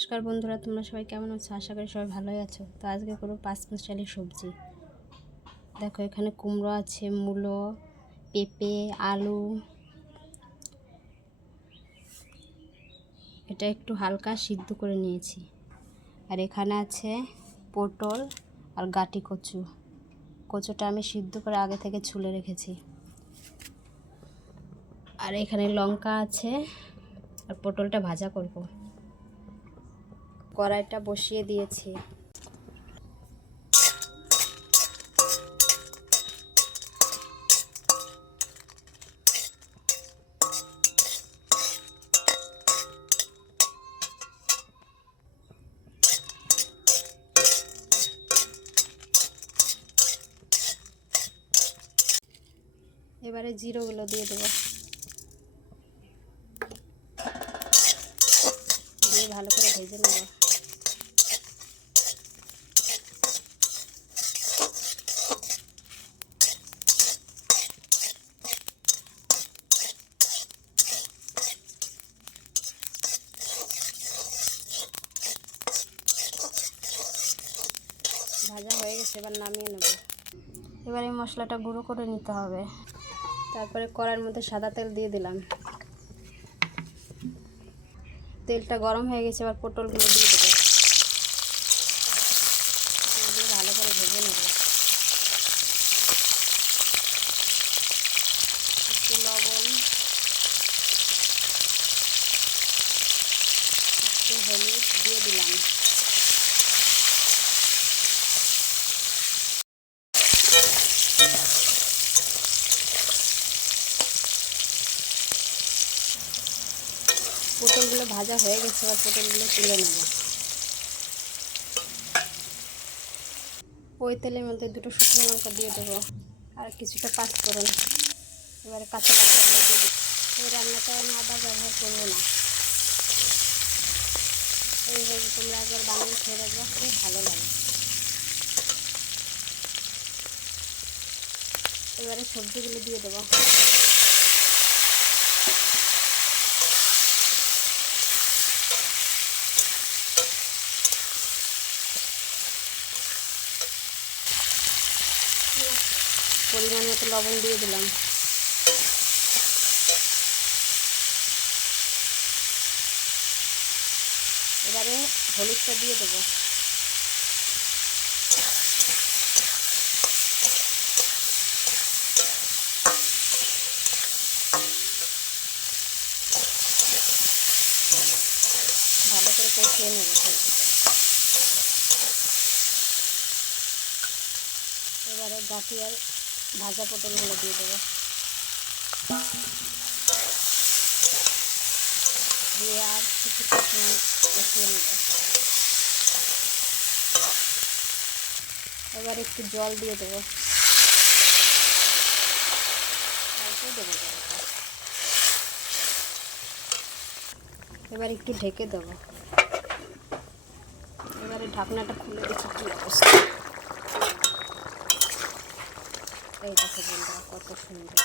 নমস্কার বন্ধুরা, তোমরা সবাই কেমন আছো? আশা করি সবাই ভালোই আছো। তো আজকে করবো পাঁচমিশালি সবজি। দেখো, এখানে কুমড়ো আছে, মূলো, পেঁপে, আলু। এটা একটু হালকা সিদ্ধ করে নিয়েছি। আর এখানে আছে পটল আর গাটি কচু। কচুটা আমি সিদ্ধ করে আগে থেকে ছুলে রেখেছি। আর এখানে লঙ্কা আছে, আর পটলটা ভাজা করব। কড়াইটা বসিয়ে দিয়েছি। এবারে জিরোগুলো দিয়ে দেবো, দিয়ে ভালো করে ভেজে নেব। ভাজা হয়ে গেছে, এবার নামিয়ে নেব। এবার এই মশলাটা গুঁড়ো করে নিতে হবে। তারপরে কড়াইয়ের মধ্যে সাদা তেল দিয়ে দিলাম। তেলটা গরম হয়ে গেছে, এবার পটলগুলো দিয়ে দেবো। পটল দিয়ে ভালো করে ভেজে নেব। একটু লবণ, একটু হলুদ দিয়ে দিলাম। পটলগুলো ভাজা হয়ে গেছে, এবার পটলগুলো তুলে নেব। ওই তেলের মধ্যে দুটো শুকনো লঙ্কা দিয়ে দেবো, আর কিছুটা পাঁচফোড়ন। এবারে কাঁচা লঙ্কাগুলো দিয়ে দেবো। এই রান্নাটা আমি আদা ব্যবহার করবো না। এইভাবে তোমরা একবার বানিয়ে খেয়ে দেখবে, খুব ভালো লাগে। এবারে সবজিগুলো দিয়ে দেবো। পরিমাণ মতো লবণ দিয়ে দিলাম। এবারে হলুদটা দিয়ে দেবো। ভালো করে কষিয়ে নেব সবজিটা। এবারে গাঁটি আর ভাজা পটলগুলো দিয়ে দেবো, দিয়ে আর কিছুটা সময় কষিয়ে নেব। এবার একটু জল দিয়ে দেবো, তারপরে দেবো জলটা। এবার একটু ঢেকে দেবো। এবারে ঢাকনাটা খুলে দেখি কী অবস্থা। এই দেখো বন্ধুরা, কত সুন্দর।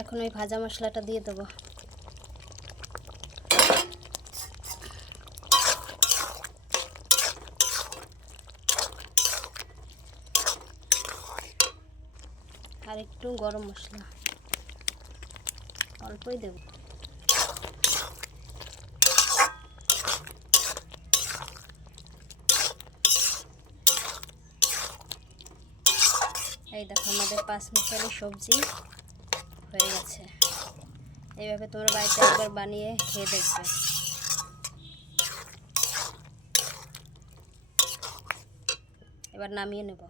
এখন ওই ভাজা মশলাটা দিয়ে দেবো। আর একটু গরম মশলা অল্পই দেব। এই দেখো, আমাদের পাঁচমিশালি সবজি হয়ে গেছে। এইভাবে তোমরা বাড়িতে একবার বানিয়ে খেয়ে দেখবে। এবার নামিয়ে নেব।